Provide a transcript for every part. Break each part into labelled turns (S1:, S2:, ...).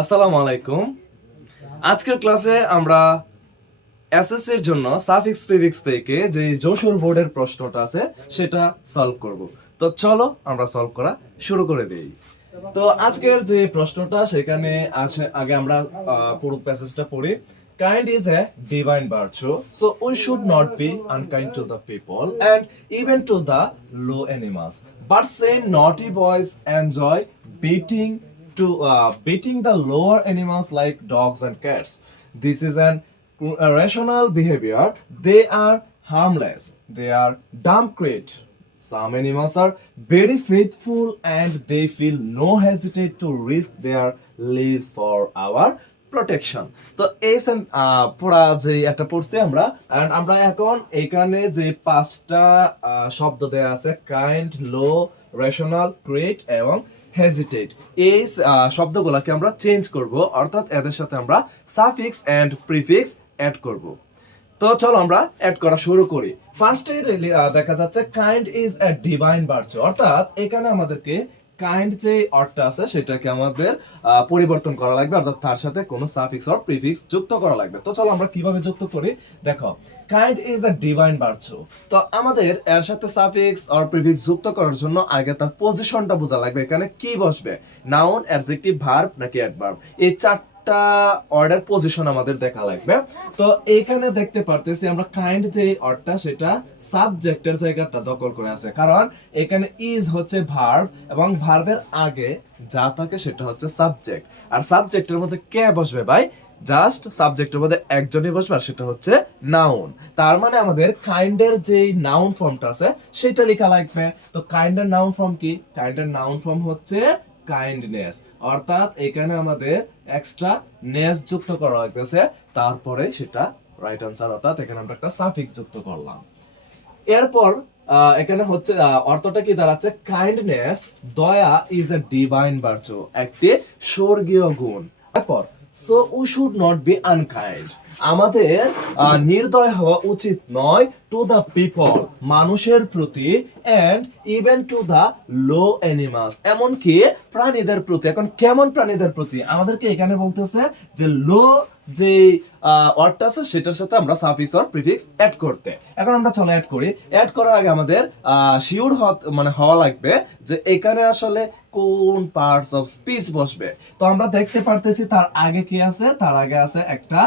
S1: আসসালামু আলাইকুম। আজকের ক্লাসে আমরা এসএসসি এর জন্য সাফিক্স প্রিফিক্স থেকে যে যশোর বোর্ডের প্রশ্নটা আছে, সেটা সলভ করব। তো চলো আমরা সলভ করা শুরু করে দেই। তো আজকের যে প্রশ্নটা, সেখানে আছে, আগে আমরা পুরো প্যাসেজটা পড়ি। Kind is a divine virtue, so we should not be unkind to the people and even to the low animals. But say naughty boys enjoy beating to uh, beating the lower animals like dogs and cats. This is an a rational behavior. They are harmless. They are dumb create. Some animals are very faithful and they feel no hesitate to risk their lives for our protection তো এই পুরা যে একটা পড়ছি আমরা and আমরা এখন এখানে যে পাঁচটা শব্দ দেয়া আছে কাইন্ড লো রেশনাল ক্রিয়েট এবং হেজিটেট এই শব্দগুলাকে শব্দগুলোকে আমরা চেঞ্জ করব, অর্থাৎ এদের সাথে আমরা সাফিক্স অ্যান্ড প্রিফিক্স অ্যাড করব। তো চলো আমরা অ্যাড করা শুরু করি। ফার্স্টে দেখা যাচ্ছে kind is a divine virtue অর্থাৎ এখানে আমাদেরকে কাইন্ড যে অর্থটা আছে সেটাকে আমাদের পরিবর্তন করা লাগবে, অর্থাৎ তার সাথে কোনো সাফিক্স অর প্রিফিক্স যুক্ত করা লাগবে। তো চলো আমরা কীভাবে যুক্ত করি? দেখো kind is a divine virtue তো আমাদের এর সাথে সাফিক্স অর প্রিফিক্স যুক্ত করার জন্য আগে তার পজিশনটা বোঝা লাগবে। এখানে কি বসবে? নাউন অ্যাডজেক্টিভ ভার্ব নাকি অ্যাডভার্ব এই চারটা অর্ডার পজিশন আমাদের দেখা লাগবে। তো এইখানে দেখতে পারতেছি আমরা কাইন্ড যে অর্ডটা সেটা সাবজেক্টের জায়গাটা দখল করে আছে। কারণ এখানে ইজ হচ্ছে ভার্ব এবং ভার্বের আগে যা থাকে সেটা হচ্ছে সাবজেক্ট আর সাবজেক্টের মধ্যে কে বসবে ভাই? জাস্ট সাবজেক্টের মধ্যে একজনই বসবে আর সেটা হচ্ছে নাউন তার মানে আমাদের কাইন্ডের যে নাউন ফর্মটা আছে, সেটা লেখা লাগবে। তো কাইন্ডের নাউন ফর্ম কি? কাইন্ডের নাউন ফর্ম হচ্ছে কাইন্ডনেস অর্থাৎ এখানে আমাদের এক্সট্রা নেস যুক্ত করা লাগতেছে তারপরে সেটা রাইট আনসার অর্থাৎ এখানে আমরা একটা সাফিক্স যুক্ত করলাম। এরপর এখানে হচ্ছে অর্থটা কি দাঁড়াচ্ছে? কাইন্ডনেস দয়া ইজ এ ডিভাইন ভার্চু একটি স্বর্গীয় গুণ। তারপর so we should not be unkind আমাদের নির্দয় হওয়া উচিত নয় টু দ্য পিপল মানুষের প্রতি and even to the low animals এমনকি প্রাণীদের প্রতি। এখন কেমন প্রাণীদের প্রতি? আমাদেরকে এখানে বলতেছে যে লো যে ওয়ার্ডটা আছে, সেটার সাথে আমরা সাফিক্স অর প্রিফিক্স অ্যাড করতে। এখন আমরা চলে অ্যাড করি। অ্যাড করার আগে আমাদের শিওর মানে হওয়া লাগবে যে এখানে আসলে কোন পার্টস অফ স্পিচ বসবে। তো আমরা দেখতে পারতেছি তার আগে কি আছে? তার আগে আছে একটা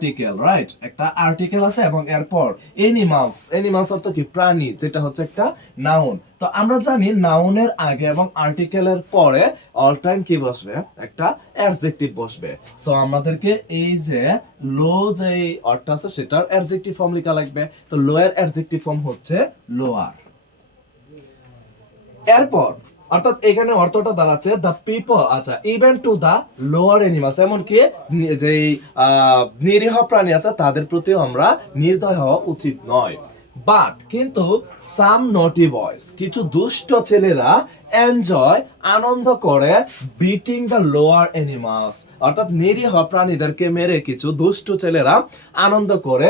S1: আর্টিকেল রাইট একটা আর্টিকেল আছে এবং এরপর এনিমালস এনিমালস অর্থ কি? প্রাণী, যেটা হচ্ছে একটা নাউন তো আমরা জানি নাউনের আগে এবং আর্টিকেলের পরে অল টাইম কি বসবে? একটা অ্যাডজেক্টিভ বসবে। সো আমাদেরকে এই যে লো যে অর্থ আছে, সেটার অ্যাডজেক্টিভ ফর্ম লেখা লাগবে। তো লোয়ার অ্যাডজেক্টিভ ফর্ম হচ্ছে লোয়ার এরপর অর্থাৎ এখানে অর্থটা দাঁড়াচ্ছে দ্য পিপল আচ্ছা even to the lower animals এমনকি নি- যে আহ, নিরীহ প্রাণী আছে তাদের প্রতিও আমরা নির্দয় হওয়া উচিত নয়। বাট কিন্তু সাম নটি বয়েস কিছু দুষ্ট ছেলেরা এনজয় আনন্দ করে বিটিং দ্য লোয়ার এনিমালস অর্থাৎ নিরীহ প্রাণীদেরকে মেরে কিছু দুষ্ট ছেলেরা আনন্দ করে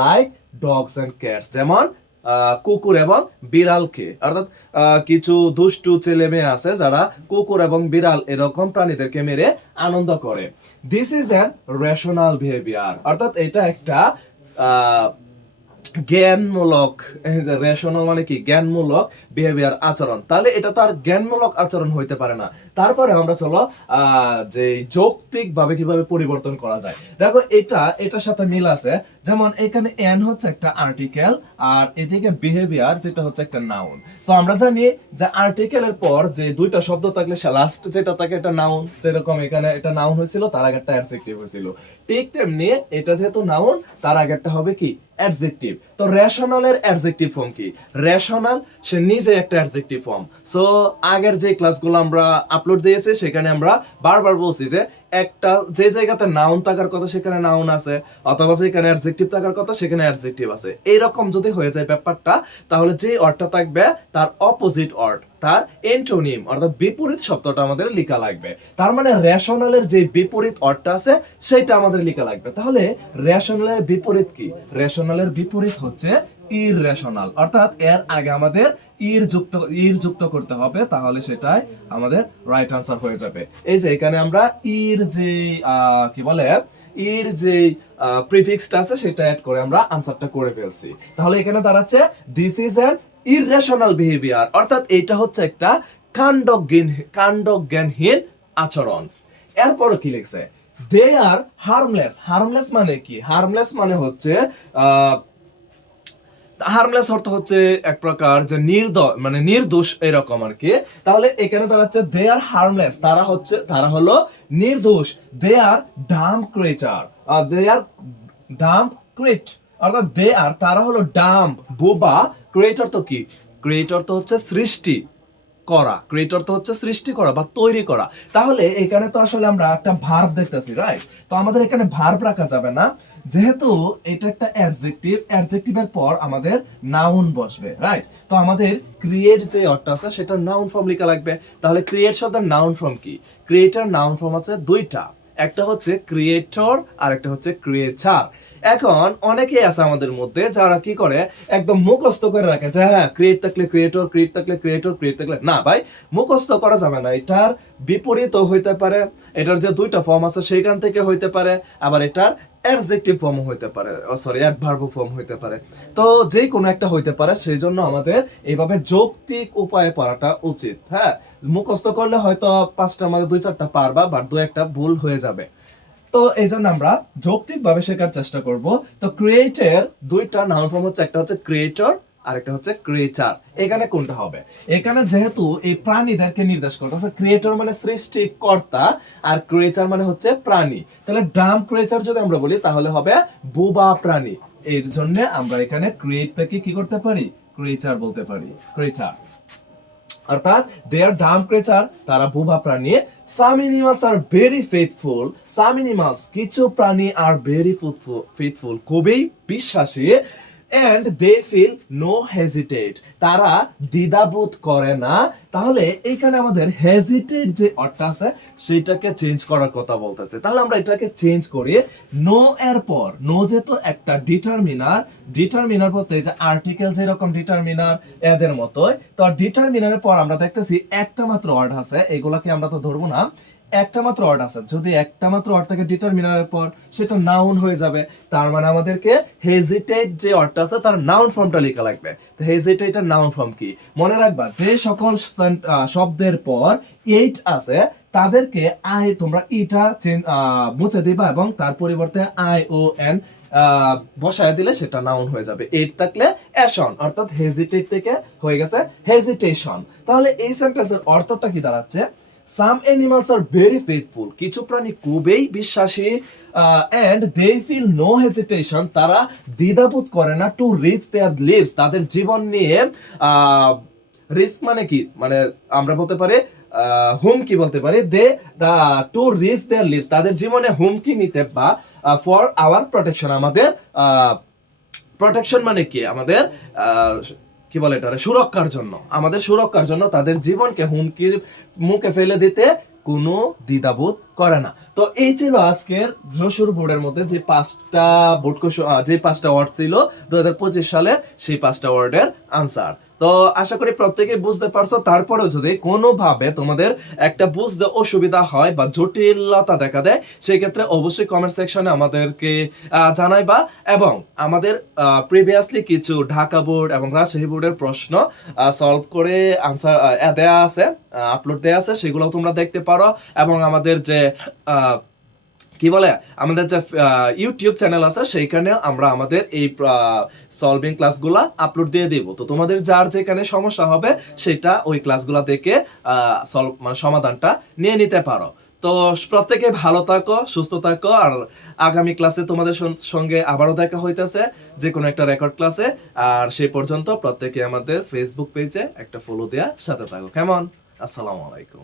S1: লাইক ডগস এন্ড ক্যাটস যেমন কুকুর এবং বিড়ালকে। অর্থাৎ কিছু দুষ্টু ছেলে মেয়ে আছে যারা কুকুর এবং বিড়াল এরকম প্রাণীদেরকে মেরে আনন্দ করে। This is an rational behaviour অর্থাৎ এটা একটা জ্ঞানমূলক রেশনাল মানে কি? জ্ঞানমূলক বিহেভিয়ার আচরণ। তাহলে এটা তার জ্ঞানমূলক আচরণ হইতে পারে না। তারপরে আমরা চলো যে যৌক্তিক ভাবে কীভাবে পরিবর্তন করা যায়। দেখো, এটা, এটার সাথে মিল আছে। যেমন এখানে এন হচ্ছে একটা আর্টিকেল আর এদিকে বিহেভিয়ার যেটা হচ্ছে একটা নাউন সো আমরা জানি যে আর্টিকেলের পর যে দুইটা শব্দ থাকলে সে লাস্ট যেটা থাকে এটা নাউন যেরকম এখানে এটা নাউন হয়েছিল, তার আগে একটা অ্যাডজেক্টিভ হয়েছিল। ঠিক তেমনি এটা যেহেতু নাউন তার আগেরটা হবে কি? অ্যাডজেক্টিভ তো রেশনালের অ্যাডজেক্টিভ ফর্ম কি? রেশনাল সে নিজে একটা অ্যাডজেক্টিভ ফর্ম সো আগের যে ক্লাসগুলো আমরা আপলোড দিয়েছি, সেখানে আমরা বারবার বলছি যে একটা, যে জায়গাতে নাউন থাকার কথা সেখানে নাউন আছে, অথবা যেখানে অ্যাডজেক্টিভ থাকার কথা সেখানে অ্যাডজেক্টিভ আছে। এইরকম যদি হয়ে যায় ব্যাপারটা, তাহলে যে অর্থটা থাকবে, তার অপোজিট অর্ড, তার এন্টোনিম অর্থাৎ বিপরীত শব্দটা আমাদের লেখা লাগবে। তার মানে রেশনালের যে বিপরীত অর্থটা আছে, সেটা আমাদের লেখা লাগবে। তাহলে রেশনালের বিপরীত কি? রেশনালের বিপরীত হচ্ছে ইররেশনাল অর্থাৎ এর আগে আমাদের ইর যুক্ত ইর যুক্ত করতে হবে তাহলে সেটাই আমাদের রাইট আনসার হয়ে যাবে। এই যে এখানে আমরা ইর যে কি বলে? ইর যে প্রিফিক্সটা আছে সেটা অ্যাড করে আমরা আনসারটা করে ফেলছি। তাহলে এখানে দাঁড়াচ্ছে this is an irrational behaviour অর্থাৎ এটা হচ্ছে একটা কাণ্ডজ্ঞান কাণ্ডজ্ঞানহীন আচরণ। এরপরও কি লিখছে? দে আর হার্মলেস হার্মলেস মানে কি? হার্মলেস মানে হচ্ছে আহ, হার্মলেস অর্থ হচ্ছে এক প্রকার যে নির্দোষ মানে নির্দোষ এরকম আর কি তাহলে এখানে তারা হচ্ছে দে আর হার্মলেস তারা হচ্ছে, তারা হলো নির্দোষ। দে আর ডাম আর দে আর ডাম ক্রেট অর্থাৎ দে আর তারা হলো ডাম বোবা। ক্রিয়েটর তো কি? ক্রিয়েটর তো হচ্ছে সৃষ্টি। করা ক্রিয়েটর তো হচ্ছে সৃষ্টি করা বা তৈরি করা। তাহলে এখানে তো আসলে আমরা একটা ভার্ব দেখতেছি রাইট তো আমাদের এখানে ভার্ব রাখা যাবে না। যেহেতু এটা একটা অ্যাডজেক্টিভ অ্যাডজেক্টিভের পর আমাদের নাউন বসবে রাইট তো আমাদের ক্রিয়েট যে অর্থ আছে, সেটা নাউন ফর্ম লেখা লাগবে। তাহলে ক্রিয়েট শব্দের নাউন ফর্ম কি? ক্রিয়েটর নাউন ফর্ম আছে দুইটা। একটা হচ্ছে ক্রিয়েটর আর একটা হচ্ছে ক্রিয়েচার এখন অনেকেই আছে আমাদের মধ্যে যারা কি করে, একদম মুখস্থ করে রাখে যে হ্যাঁ ক্রিয়েট থাকলে ক্রিয়েটর ক্রিয়েট থাকলে ক্রিয়েটর ক্রিয়েট থাকলে, না ভাই, মুখস্থ করা যাবে না। এটার বিপরীত হইতে পারে, এটার যে দুইটা ফর্ম আছে সেইখান থেকে হইতে পারে, আবার এটার অ্যাডজেক্টিভ ফর্ম হইতে পারে সরি অ্যাডভার্ব ফর্ম হইতে পারে। তো যে কোনো একটা হইতে পারে, সেই জন্য আমাদের এইভাবে যৌক্তিক উপায়ে পড়াটা উচিত হ্যাঁ? মুখস্থ করলে হয়তো পাঁচটার মধ্যে দুই চারটা পারবা বা দু একটা ভুল হয়ে যাবে। তো এই জন্য আমরা যৌক্তিক ভাবে শেখার চেষ্টা করব। তো ক্রিয়েটের দুইটা নাউন ফর্ম হচ্ছে, একটা হচ্ছে ক্রিয়েটর আর একটা হচ্ছে ক্রিয়েচার এখানে কোনটা হবে? এখানে যেহেতু এই প্রাণীদেরকে নির্দেশ করতেছে ক্রিয়েটর মানে সৃষ্টিকর্তা আর ক্রিয়েচার মানে হচ্ছে প্রাণী। তাহলে ড্রাম ক্রিয়েচার যদি আমরা বলি, তাহলে হবে বোবা প্রাণী। এর জন্য আমরা এখানে ক্রিয়েট থেকে কি করতে পারি? ক্রিয়েচার বলতে পারি। ক্রিয়েচার অর্থাৎ দে আর ডাম ক্রেচার তারা বোবা প্রাণী। Some animals are very faithful some animals কিছু প্রাণী আর ভেরি ফুটফুল ফেথফুল খুবই বিশ্বাসী। And they feel no hesitate তারা দ্বিধাবোধ করে না। তাহলে এখানে আমাদের হেজিটেট যে অর্থ আছে, সেটাকে চেঞ্জ করার কথা বলতেছে। তাহলে আমরা এটাকে চেঞ্জ করি। নো এর পর নো যেহেতু একটা ডিটারমিনার ডিটারমিনার বলতে যে আর্টিকেল যেরকম ডিটারমিনার এদের মতোই, তো ডিটারমিনারের পর আমরা দেখতেছি একটা মাত্র ওয়ার্ড আছে, এগুলাকে আমরা তো ধরবো না। একটা মাত্র ওয়ার্ড আছে। যদি একটা মাত্র ওয়ার্ড থাকে ডিটারমিনারের পর সেটা নাউন হয়ে যাবে। তার মানে আমাদেরকে হেজিটেট যে ওয়ার্ডটা আছে, তার নাউন ফর্মটা লেখা লাগবে। তো হেজিটেটের নাউন ফর্ম কি? মনে রাখবা, যে সকল শব্দের পর এইট আছে, তাদেরকে আই তোমরা ইটা মুছে দিবা এবং তার পরিবর্তে আই ও এন বসায় দিলে সেটা নাউন হয়ে যাবে। এইট থাকলে অ্যাশন অর্থাৎ হেজিটেট থেকে হয়ে গেছে হেজিটেশন তাহলে এই সেন্টেন্সের অর্থটা কি দাঁড়াচ্ছে? Some animals are very faithful কিছু প্রাণী খুবই বিশ্বাসী and they feel no hesitation তারা দ্বিধাবোধ করে না টু রিচ দেয়ার লিভস তাদের জীবন নিয়ে রিস্ক মানে কি? মানে আমরা বলতে পারি হুমকি বলতে পারি they dare to risk their lives তাদের জীবনে হুমকি নিতে বা ফর আওয়ার প্রোটেকশন আমাদের প্রোটেকশন মানে কি? আমাদের কি বলে এটা সুরক্ষার জন্য। আমাদের সুরক্ষার জন্য তাদের জীবনকে হুমকির মুখে ফেলে দিতে কোনো দ্বিধাবোধ করে না। তো এই ছিল আজকের যশোর বোর্ডের মধ্যে যে পাঁচটা বোর্ড যে পাঁচটা ওয়ার্ড ছিল দু হাজার পঁচিশ সালে সেই পাঁচটা ওয়ার্ডের আনসার। তো আশা করি প্রত্যেকে বুঝতে পারছ। তারপরেও যদি কোনোভাবে তোমাদের একটা বুঝতে অসুবিধা হয় বা জটিলতা দেখা দেয়, সেক্ষেত্রে অবশ্যই কমেন্ট সেকশনে আমাদেরকে জানাইবা এবং আমাদের প্রিভিয়াসলি কিছু ঢাকা বোর্ড এবং রাজশাহী বোর্ডের প্রশ্ন সলভ করে আনসার দেয়া আছে আপলোড দেয়া আছে সেগুলো তোমরা দেখতে পারো এবং আমাদের যে কি বলে? আমাদের যে ইউটিউব চ্যানেল আছে, সেইখানে আমরা আমাদের এই সলভিং ক্লাসগুলা আপলোড দিয়ে দেব। তো তোমাদের যার যেখানে সমস্যা হবে, সেটা ওই ক্লাসগুলা সলভ মানে সমাধানটা নিয়ে নিতে পারো। তো প্রত্যেকে ভালো থাকো, সুস্থ থাকো, আর আগামী ক্লাসে তোমাদের সঙ্গে আবারও দেখা হইতেছে যে কোনো একটা রেকর্ড ক্লাসে আর সেই পর্যন্ত প্রত্যেকে আমাদের ফেসবুক পেজে একটা ফলো দেওয়ার সাথে থাকো। কেমন? আসসালামু আলাইকুম।